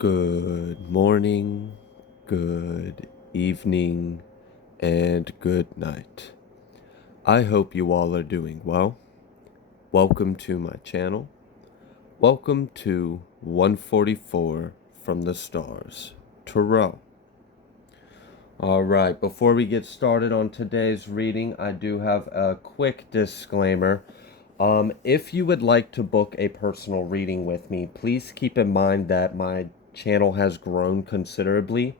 Good morning, good evening, and good night. I hope you all are doing well. Welcome to my channel. Welcome to 144 from the Stars, Tarot. Alright, before we get started on today's reading, I do have a quick disclaimer. If you would like to book a personal reading with me, please keep in mind that my channel has grown considerably.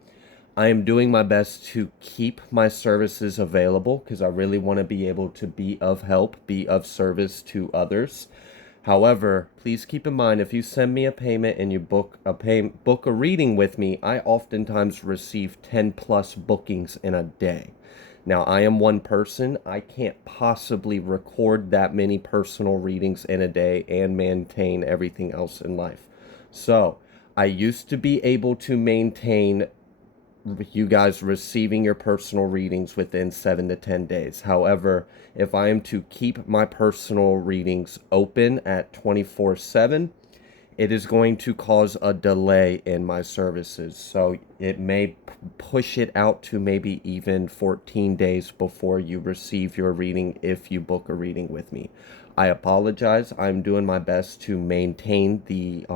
I am doing my best to keep my services available because I really want to be able to be of help, be of service to others. However, please keep in mind if you send me a payment and you book a reading with me, I oftentimes receive 10 plus bookings in a day. Now, I am one person. I can't possibly record that many personal readings in a day and maintain everything else in life. So, I used to be able to maintain you guys receiving your personal readings within 7 to 10 days. However, if I am to keep my personal readings open at 24/7, it is going to cause a delay in my services. So it may push it out to maybe even 14 days before you receive your reading if you book a reading with me. I apologize. I'm doing my best to maintain the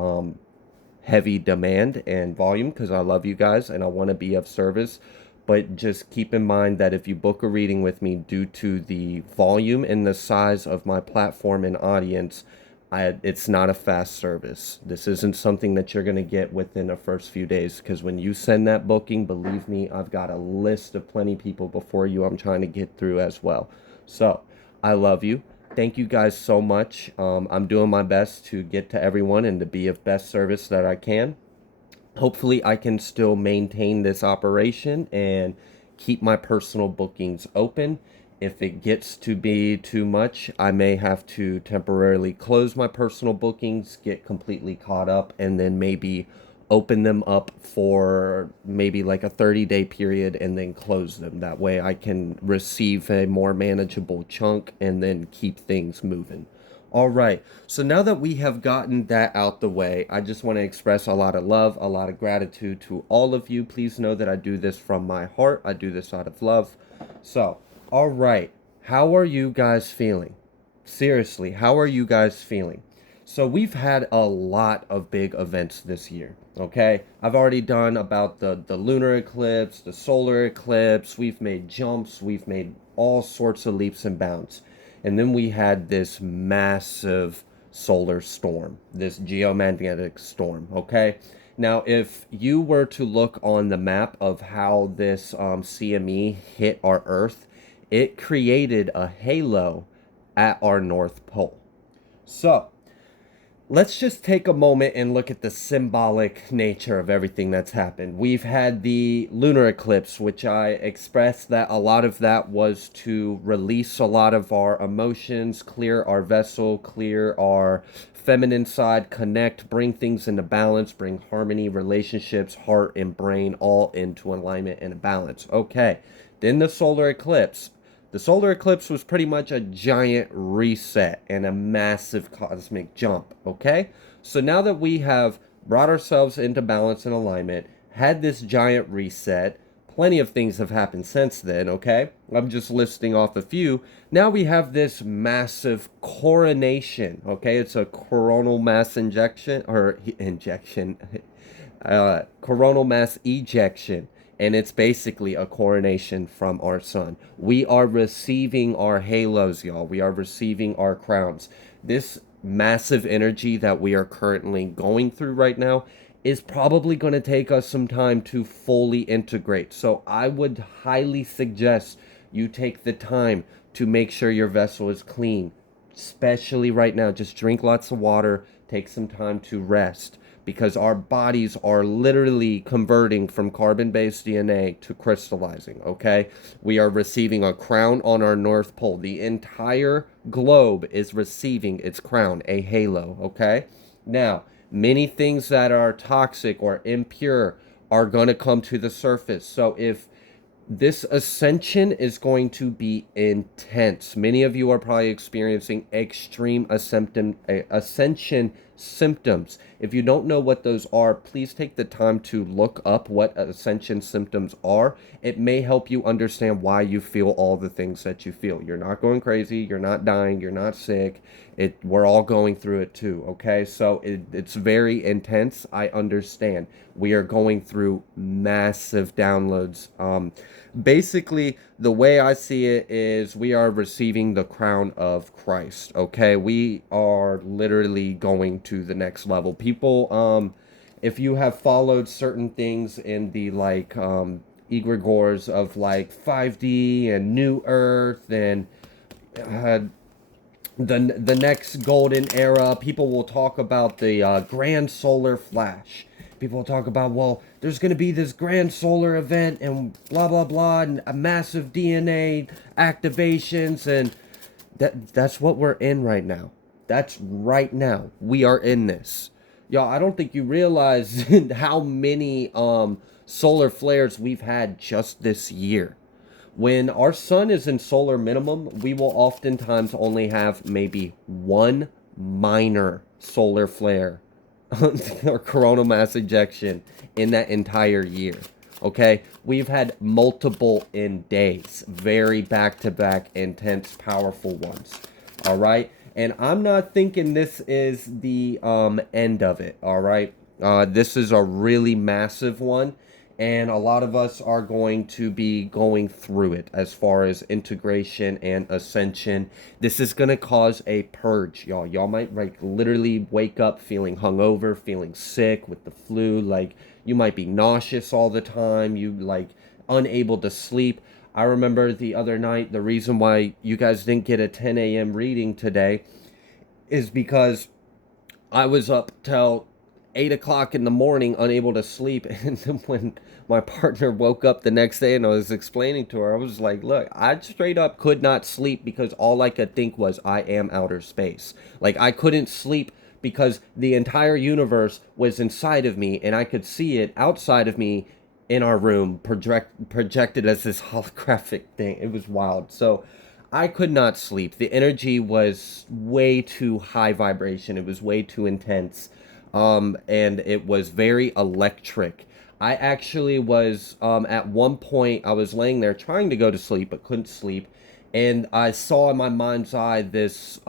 heavy demand and volume because I love you guys and I want to be of service. But just keep in mind that if you book a reading with me, due to the volume and the size of my platform and audience, it's not a fast service. This isn't something that you're going to get within the first few days, because when you send that booking, believe me, I've got a list of plenty of people before you I'm trying to get through as well. So I love you. Thank you guys so much. I'm doing my best to get to everyone and to be of best service that I can. Hopefully I can still maintain this operation and keep my personal bookings open. If it gets to be too much, I may have to temporarily close my personal bookings, get completely caught up, and then maybe open them up for maybe like a 30-day period and then close them. That way I can receive a more manageable chunk and then keep things moving. All right, so now that we have gotten that out the way, I just want to express a lot of love, a lot of gratitude to all of you. Please know that I do this from my heart. I do this out of love. So, all right, how are you guys feeling? Seriously, how are you guys feeling? So we've had a lot of big events this year, okay? I've already done about the lunar eclipse, the solar eclipse. We've made jumps. We've made all sorts of leaps and bounds. And then we had this massive solar storm, this geomagnetic storm, okay? Now, if you were to look on the map of how this CME hit our Earth, it created a halo at our North Pole. So, let's just take a moment and look at the symbolic nature of everything that's happened. We've had the lunar eclipse, which I expressed that a lot of that was to release a lot of our emotions, clear our vessel, clear our feminine side, connect, bring things into balance, bring harmony, relationships, heart, and brain all into alignment and balance. Okay, then the solar eclipse. The solar eclipse was pretty much a giant reset and a massive cosmic jump, okay? So now that we have brought ourselves into balance and alignment, had this giant reset, plenty of things have happened since then, okay? I'm just listing off a few. Now we have this massive coronation, okay? It's a coronal mass injection, or injection, coronal mass ejection, and it's basically a coronation from our sun. We are receiving our halos, y'all. We are receiving our crowns. This massive energy that we are currently going through right now is probably going to take us some time to fully integrate. So I would highly suggest you take the time to make sure your vessel is clean, especially right now. Just drink lots of water, take some time to rest, because our bodies are literally converting from carbon-based DNA to crystallizing, okay? We are receiving a crown on our North Pole. The entire globe is receiving its crown, a halo, okay? Now, many things that are toxic or impure are going to come to the surface. So if This ascension is going to be intense. Many of you are probably experiencing extreme ascension symptoms. If you don't know what those are, please take the time to look up what ascension symptoms are. It may help you understand why you feel all the things that you feel. You're not going crazy, you're not dying, you're not sick. We're all going through it too, okay? So it's very intense. I understand. We are going through massive downloads. Basically, the way I see it is we are receiving the crown of Christ, okay? We are literally going to the next level. People, if you have followed certain things in the egregores of like 5D and New Earth and uh, the next golden era, people will talk about the grand solar flash. People will talk about, well, there's going to be this grand solar event and blah blah blah, and a massive DNA activations, and that's what we're in right now. That's right now. We are in this. Y'all, I don't think you realize how many solar flares we've had just this year. When our sun is in solar minimum, we will oftentimes only have maybe one minor solar flare or coronal mass ejection in that entire year. Okay, we've had multiple in days, very back to back, intense, powerful ones. All right, and I'm not thinking this is the end of it. All right, this is a really massive one, and a lot of us are going to be going through it as far as integration and ascension. This is going to cause a purge, y'all. Y'all might like literally wake up feeling hungover, feeling sick with the flu. Like you might be nauseous all the time. You like unable to sleep. I remember the other night, the reason why you guys didn't get a 10 a.m. reading today is because I was up till 8 o'clock in the morning, unable to sleep. And then when my partner woke up the next day and I was explaining to her, I was like, look, I straight up could not sleep because all I could think was, I am outer space. Like, I couldn't sleep because the entire universe was inside of me and I could see it outside of me in our room, projected as this holographic thing. It was wild. So I could not sleep. The energy was way too high vibration. It was way too intense. And it was very electric. I actually was, at one point, I was laying there trying to go to sleep, but couldn't sleep. And I saw in my mind's eye this,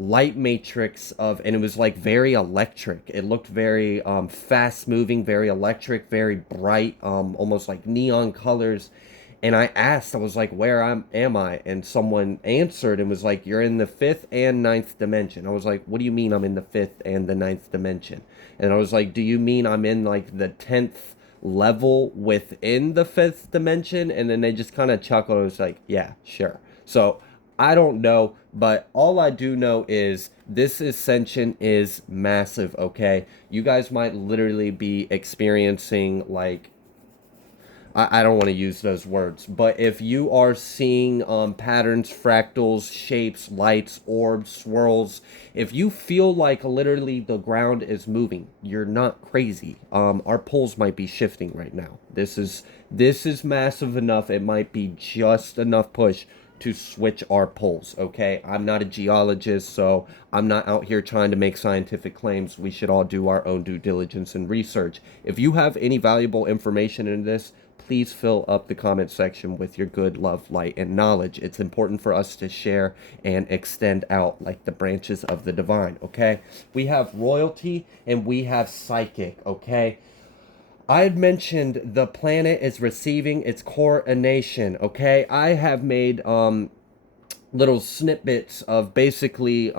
light matrix of, and it was like very electric. It looked very, fast moving, very electric, very bright, almost like neon colors. And I asked, I was like, am I? And someone answered and was like, you're in the fifth and ninth dimension. I was like, what do you mean I'm in the fifth and the ninth dimension? And I was like, do you mean I'm in like the 10th level within the fifth dimension? And then they just kind of chuckled. I was like, yeah, sure. So I don't know, but all I do know is this ascension is massive, okay? You guys might literally be experiencing like, I don't want to use those words, but if you are seeing patterns, fractals, shapes, lights, orbs, swirls, if you feel like literally the ground is moving, you're not crazy. Our poles might be shifting right now. This is massive enough. It might be just enough push to switch our poles, okay? I'm not a geologist, so I'm not out here trying to make scientific claims. We should all do our own due diligence and research. If you have any valuable information in this, please fill up the comment section with your good love, light, and knowledge. It's important for us to share and extend out like the branches of the divine, okay? We have royalty and we have psychic, okay? I had mentioned the planet is receiving its coronation, okay? I have made little snippets of basically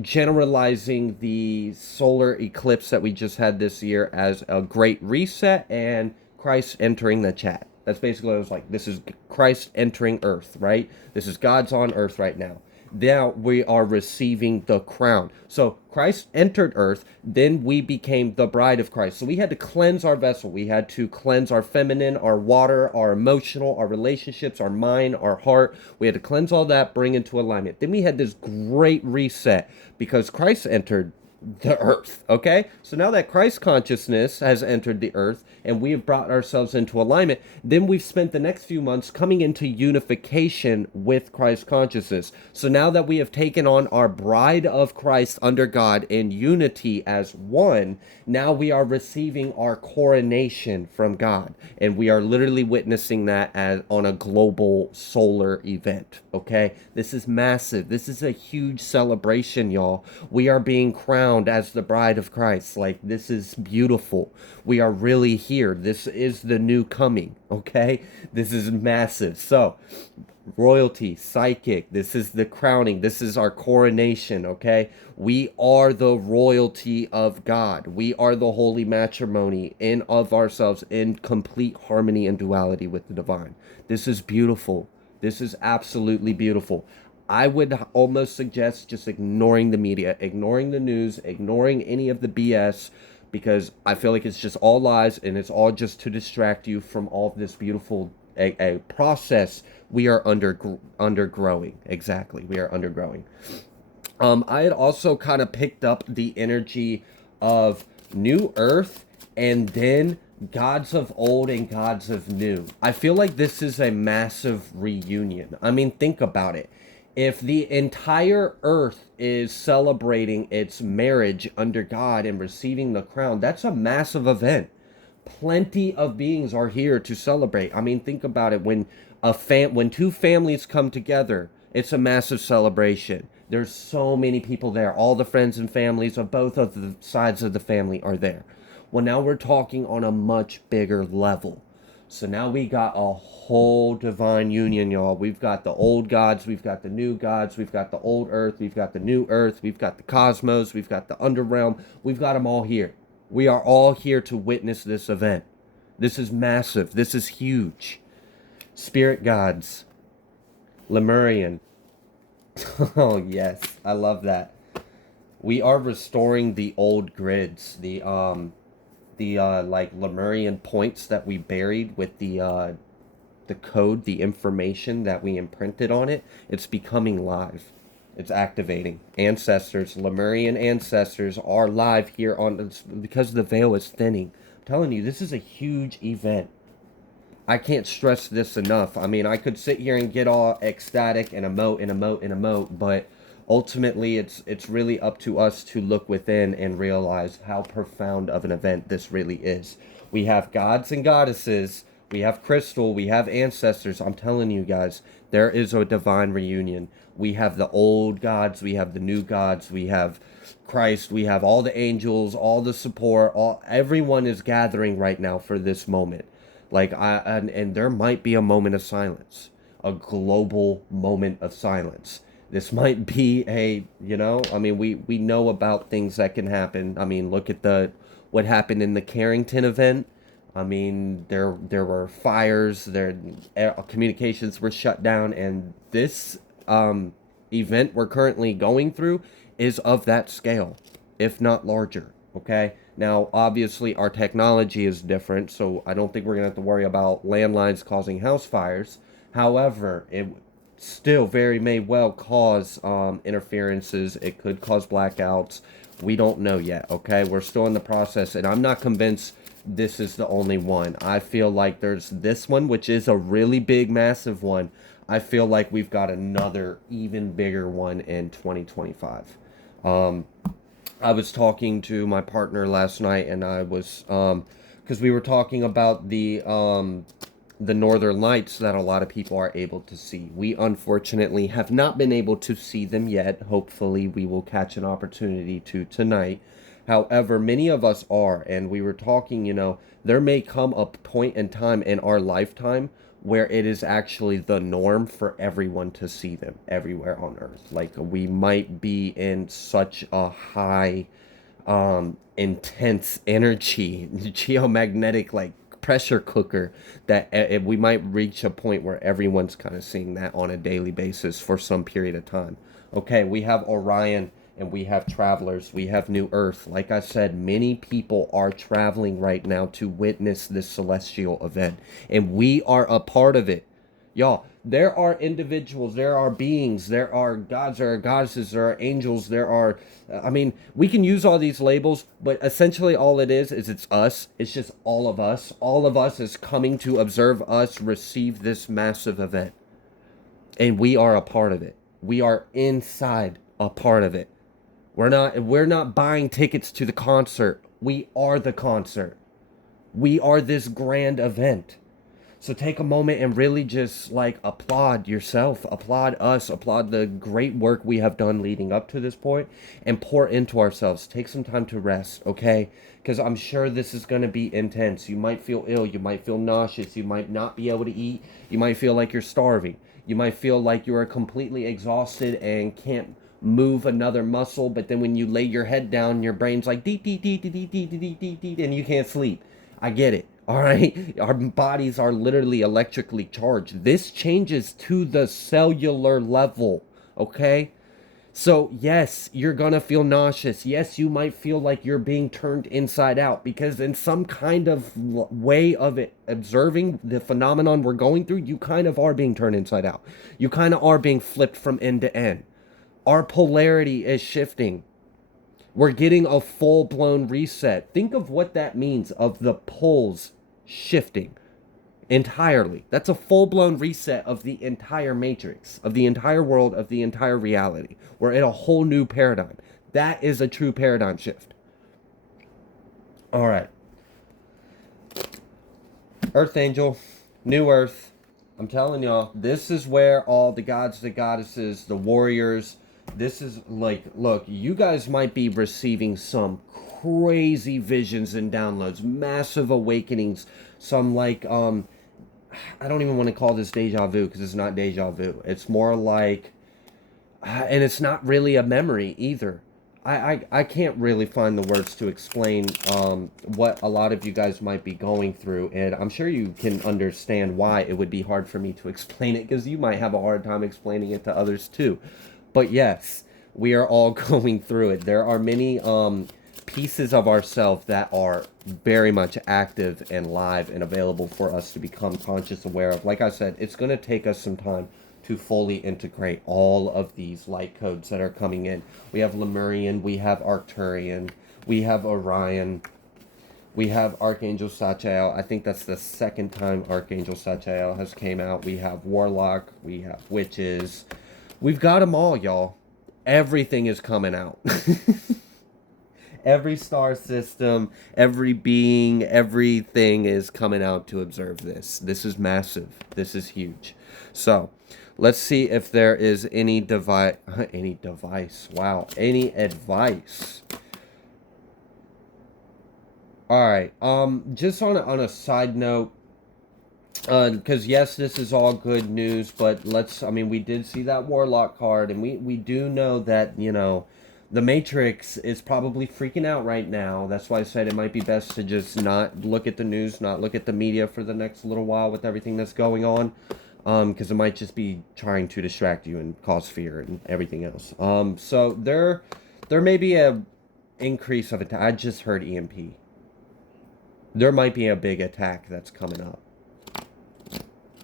generalizing the solar eclipse that we just had this year as a great reset and Christ entering the chat. That's basically what it was like. This is Christ entering Earth, right? This is God's on Earth right now. Now we are receiving the crown. So Christ entered Earth, then we became the bride of Christ. So we had to cleanse our vessel. We had to cleanse our feminine, our water, our emotional, our relationships, our mind, our heart. We had to cleanse all that, bring into alignment. Then we had this great reset because Christ entered the earth. Okay, so now that Christ consciousness has entered the earth and we have brought ourselves into alignment, then we've spent the next few months coming into unification with Christ consciousness. So now that we have taken on our bride of Christ under God in unity as one, now we are receiving our coronation from God, and we are literally witnessing that as on a global solar event. Okay, this is massive. This is a huge celebration, y'all. We are being crowned as the bride of Christ. Like, this is beautiful. We are really here. This is the new coming. Okay, this is massive. So royalty, psychic, this is the crowning, this is our coronation. Okay, we are the royalty of God. We are the holy matrimony in of ourselves, in complete harmony and duality with the divine. This is beautiful. This is absolutely beautiful. I would almost suggest just ignoring the media, ignoring the news, ignoring any of the BS, because I feel like it's just all lies, and it's all just to distract you from all of this beautiful a process we are undergrowing. Exactly, we are undergrowing. I had also kind of picked up the energy of new earth and then gods of old and gods of new. I feel like this is a massive reunion. I mean, think about it. If the entire earth is celebrating its marriage under God and receiving the crown, that's a massive event. Plenty of beings are here to celebrate. I mean, think about it. When two families come together, it's a massive celebration. There's so many people there. All the friends and families of both of the sides of the family are there. Well, now we're talking on a much bigger level. So now we got a whole divine union, y'all. We've got the old gods, we've got the new gods, we've got the old earth, we've got the new earth, we've got the cosmos, we've got the underrealm. We've got them all here. We are all here to witness this event. This is massive. This is huge. Spirit gods. Lemurian. Oh, yes. I love that. We are restoring the old grids. The like Lemurian points that we buried with the code, the information that we imprinted on it. It's becoming live. It's activating. Ancestors, Lemurian ancestors are live here on, because the veil is thinning. I'm telling you, this is a huge event. I can't stress this enough. I mean, I could sit here and get all ecstatic and emote, but ultimately it's really up to us to look within and realize how profound of an event this really is. We have gods and goddesses, we have crystal, we have ancestors. I'm telling you guys, there is a divine reunion. We have the old gods, we have the new gods, we have Christ, we have all the angels, all the support, everyone is gathering right now for this moment. Like, and there might be a moment of silence, a global moment of silence. This might be I mean, we know about things that can happen. I mean, look at what happened in the Carrington event. I mean, there were fires, communications were shut down, and this event we're currently going through is of that scale, if not larger. Okay. Now, obviously, our technology is different, so I don't think we're gonna have to worry about landlines causing house fires. However, it still very may well cause interferences. It could cause blackouts. We don't know yet. Okay, we're still in the process, and I'm not convinced this is the only one. I feel like there's this one, which is a really big, massive one. I feel like we've got another even bigger one in 2025. I was talking to my partner last night, and I was because we were talking about the northern lights that a lot of people are able to see. We unfortunately have not been able to see them yet. Hopefully we will catch an opportunity to tonight. However, many of us are, and we were talking, there may come a point in time in our lifetime where it is actually the norm for everyone to see them everywhere on earth. Like, we might be in such a high intense energy geomagnetic, like, pressure cooker, that we might reach a point where everyone's kind of seeing that on a daily basis for some period of time. Okay, we have Orion, and we have travelers, we have New Earth. Like I said, many people are traveling right now to witness this celestial event, and we are a part of it. Y'all, There are individuals, there are beings, there are gods, there are goddesses, there are angels, there are, I mean, we can use all these labels, but essentially all it is it's us. It's just all of us. All of us is coming to observe us receive this massive event. And we are a part of it. We are inside a part of it. We're not buying tickets to the concert. We are the concert. We are this grand event. So take a moment and really just like applaud yourself, applaud us, applaud the great work we have done leading up to this point, and pour into ourselves. Take some time to rest, okay? Because I'm sure this is going to be intense. You might feel ill, you might feel nauseous, you might not be able to eat, you might feel like you're starving, you might feel like you are completely exhausted and can't move another muscle, but then when you lay your head down, your brain's like dee dee dee dee dee dee dee dee dee, and you can't sleep. I get it. All right. Our bodies are literally electrically charged. This changes to the cellular level. Okay. So, yes, you're going to feel nauseous. Yes, you might feel like you're being turned inside out because, in some kind of way of it, observing the phenomenon we're going through, you kind of are being turned inside out. You kind of are being flipped from end to end. Our polarity is shifting. We're getting a full-blown reset. Think of what that means of the poles shifting entirely. That's a full-blown reset of the entire matrix, of the entire world, of the entire reality. We're in a whole new paradigm. That is a true paradigm shift. All right. Earth Angel, New Earth. I'm telling y'all, this is where all the gods, the goddesses, the warriors, this is like, look, you guys might be receiving some crazy visions and downloads, massive awakenings, some like, I don't even want to call this deja vu because it's not deja vu. It's more like, and it's not really a memory either. I can't really find the words to explain what a lot of you guys might be going through, and I'm sure you can understand why it would be hard for me to explain it because you might have a hard time explaining it to others too. But yes, we are all going through it. There are many pieces of ourselves that are very much active and live and available for us to become conscious aware of. Like I said, it's going to take us some time to fully integrate all of these light codes that are coming in. We have Lemurian, we have Arcturian, we have Orion, we have Archangel Sachael. I think that's the second time Archangel Sachael has came out. We have Warlock, we have Witches. We've got them all, y'all. Everything is coming out. Every star system, every being, everything is coming out to observe this. This is massive. This is huge. So, let's see if there is any device. Wow, any advice. All right. Just on a side note, because yes, this is all good news, but we did see that Warlock card, and we do know that, the Matrix is probably freaking out right now. That's why I said it might be best to just not look at the news, not look at the media for the next little while with everything that's going on, because it might just be trying to distract you and cause fear and everything else. So there may be a increase of attack. I just heard EMP. There might be a big attack that's coming up.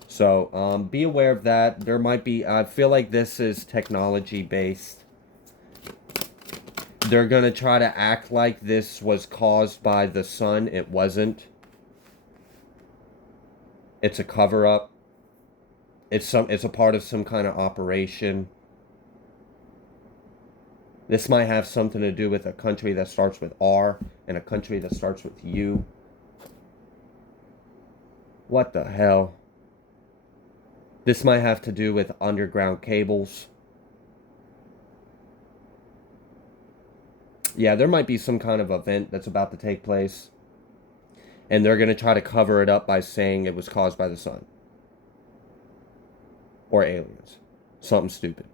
So, be aware of that. There might be, I feel like this is technology based. They're going to try to act like this was caused by the sun. It wasn't. It's a cover up. It's a part of some kind of operation. This might have something to do with a country that starts with R and a country that starts with U. What the hell? This might have to do with underground cables. Yeah, there might be some kind of event that's about to take place. And they're going to try to cover it up by saying it was caused by the sun. Or aliens. Something stupid.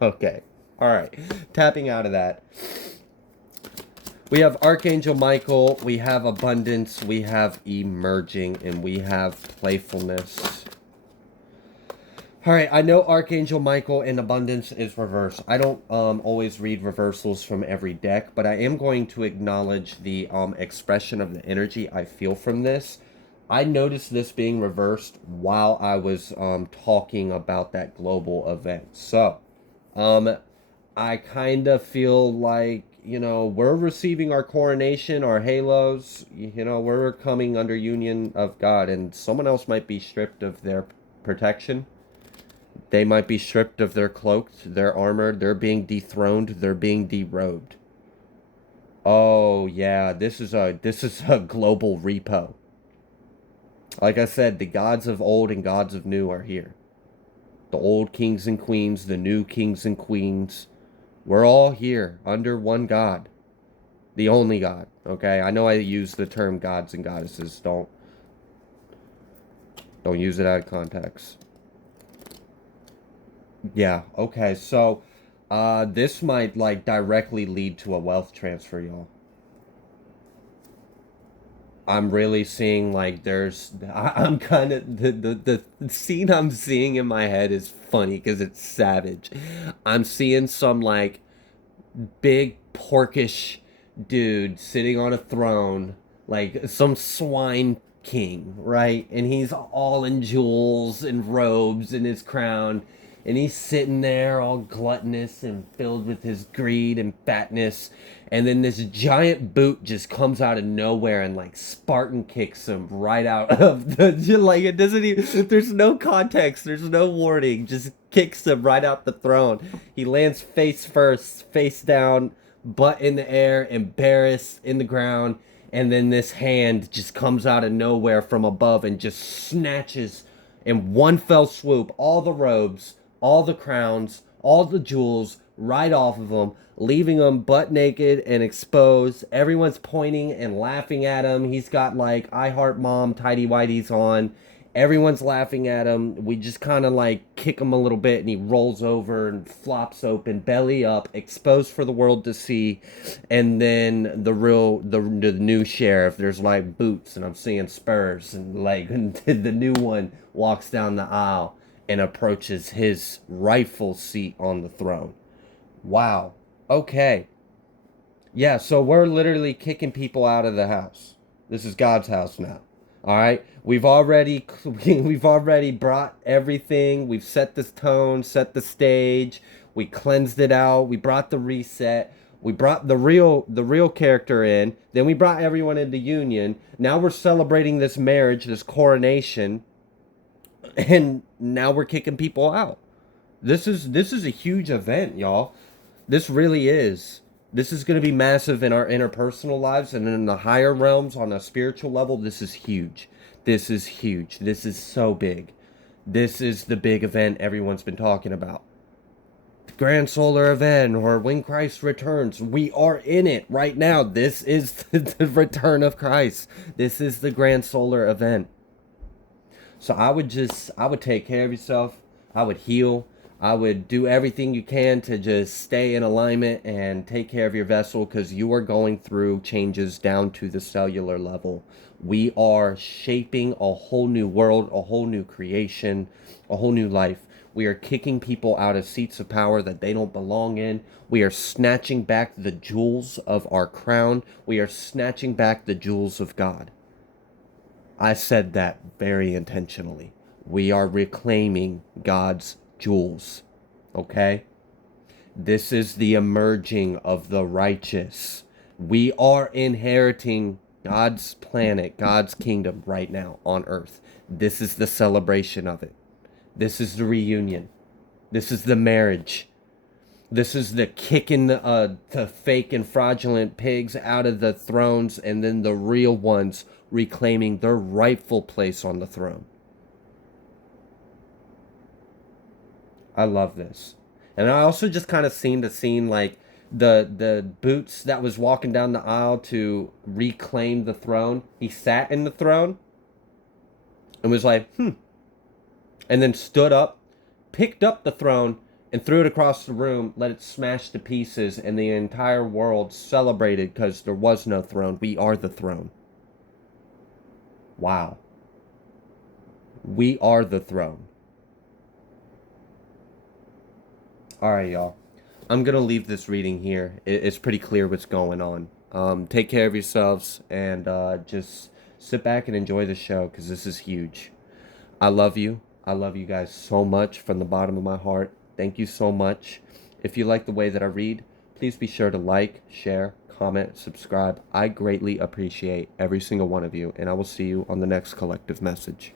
Okay. Alright. Tapping out of that. We have Archangel Michael, we have abundance, we have emerging, and we have playfulness. Alright, I know Archangel Michael in abundance is reversed. I don't always read reversals from every deck, but I am going to acknowledge the expression of the energy I feel from this. I noticed this being reversed while I was talking about that global event. So, um, I kind of feel like, we're receiving our coronation, our halos, we're coming under union of God, and someone else might be stripped of their protection. They might be stripped of their cloak, their armor. They're being dethroned. They're being derobed. Oh yeah, this is a global repo. Like I said, the gods of old and gods of new are here. The old kings and queens, the new kings and queens. We're all here under one God. The only God. Okay? I know I use the term gods and goddesses. Don't use it out of context. Yeah, okay. So this might like directly lead to a wealth transfer, y'all. I'm really seeing like I'm kind of the scene I'm seeing in my head is funny because it's savage. I'm seeing some like big porkish dude sitting on a throne, like some swine king, right? And he's all in jewels and robes and his crown. And he's sitting there all gluttonous and filled with his greed and fatness. And then this giant boot just comes out of nowhere and like Spartan kicks him right out of the like it doesn't even there's no context, there's no warning, just kicks him right out the throne. He lands face first, face down, butt in the air, embarrassed in the ground, and then this hand just comes out of nowhere from above and just snatches in one fell swoop all the robes, all the crowns, all the jewels right off of him, leaving him butt naked and exposed. Everyone's pointing and laughing at him. He's got like I Heart Mom tidy whities on. Everyone's laughing at him. We just kind of like kick him a little bit and he rolls over and flops open, belly up, exposed for the world to see. And then the new sheriff, there's like boots and I'm seeing spurs and like the new one walks down the aisle and approaches his rightful seat on the throne. Wow. Okay. Yeah, so we're literally kicking people out of the house. This is God's house now. All right? We've already brought everything. We've set this tone, set the stage. We cleansed it out. We brought the reset. We brought the real character in. Then we brought everyone into union. Now we're celebrating this marriage, this coronation, and now we're kicking people out. This is a huge event, y'all. This really is. This is going to be massive in our interpersonal lives and in the higher realms on a spiritual level. This is huge. This is huge. This is so big. This is the big event everyone's been talking about. The grand solar event or when Christ returns. We are in it right now. This is the return of Christ. This is the grand solar event. So I would take care of yourself. I would heal. I would do everything you can to just stay in alignment and take care of your vessel because you are going through changes down to the cellular level. We are shaping a whole new world, a whole new creation, a whole new life. We are kicking people out of seats of power that they don't belong in. We are snatching back the jewels of our crown. We are snatching back the jewels of God. I said that very intentionally. We are reclaiming God's jewels. Okay? This is the emerging of the righteous. We are inheriting God's planet, God's kingdom right now on earth. This is the celebration of it. This is the reunion. This is the marriage. This is the kicking the fake and fraudulent pigs out of the thrones and then the real ones reclaiming their rightful place on the throne. I love this. And I also just kind of seen the scene like the boots that was walking down the aisle to reclaim the throne. He sat in the throne and was like, and then stood up, picked up the throne, and threw it across the room, let it smash to pieces, and the entire world celebrated because there was no throne. We are the throne. Wow. We are the throne. All right, y'all. I'm going to leave this reading here. It's pretty clear what's going on. Take care of yourselves and just sit back and enjoy the show because this is huge. I love you. I love you guys so much from the bottom of my heart. Thank you so much. If you like the way that I read, please be sure to like, share, comment, subscribe. I greatly appreciate every single one of you, and I will see you on the next collective message.